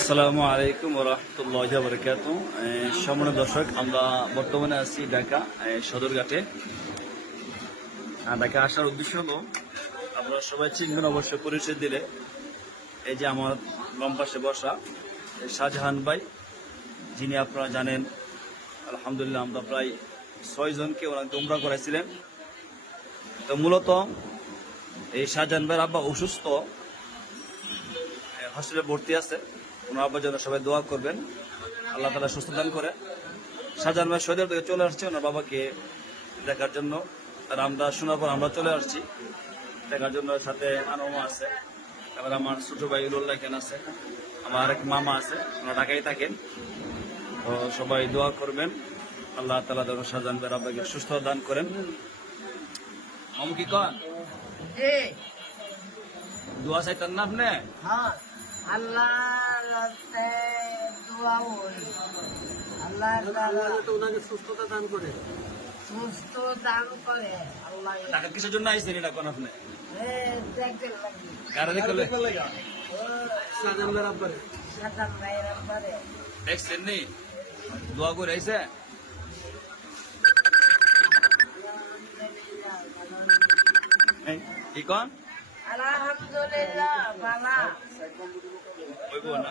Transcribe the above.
আসসালামু আলাইকুম ওয়া রাহমাতুল্লাহি ওয়া বারাকাতুহু। সম্মানিত দর্শক, আমরা বর্তমানে আছি ঢাকা সদরঘাটে। ঢাকা আসার উদ্দেশ্য হলো, আপনারা সবাই চিনবেন অবশ্য পরিচয় দিলে, এই যে আমার বাম পাশে বসা শাহজাহান ভাই, যিনি আপনারা জানেন আলহামদুলিল্লাহ আমরা প্রায় 6 জনকে ওনাকে উমরা করাইছিলেন। তো মূলত এই শাহজাহান ভাইয়ের আব্বা অসুস্থ, হসপিটালে ভর্তি আছে। ওনার আব্বার জন্য সবাই দোয়া করবেন, আল্লাহ তাআলা সুস্থ দান করে। শাহজাহান ভাই সৌদি আরব থেকে চলে আসছে ওনার বাবাকে দেখার জন্য। আর আমরা শোনার পর আমরা চলে আসছি দেখার জন্য। সাথে আনোমা আছে, তারপরে আমার ছোট ভাই উল্লাহ খান আছে, আমার এক মামা আছে, ওনারা ঢাকায় থাকেন। তো সবাই দোয়া করবেন, আল্লাহ তাআলা যেন শাহজাহান ভাইয়ের আব্বাকে সুস্থ দান করেন। কি কন দোয়া চাইতেন না আপনি? হ্যাঁ, আল্লাহর রাস্তে দোয়া করি। আল্লাহ তাআলা ওনাকে সুস্থতা দান করে। সুস্থ দান করে। আল্লাহ টাকা কিসের জন্য আইসেন এটা কোন আপনি? দেখতে লাগি কারা দেখলে শাহজাহানের আব্বারে সাধারণ ভাইয়ের ব্যাপারে দেখছেন নি? দোয়া করে আইসে। কি কন আলহামদুলিল্লাহ ভালো। হইব না?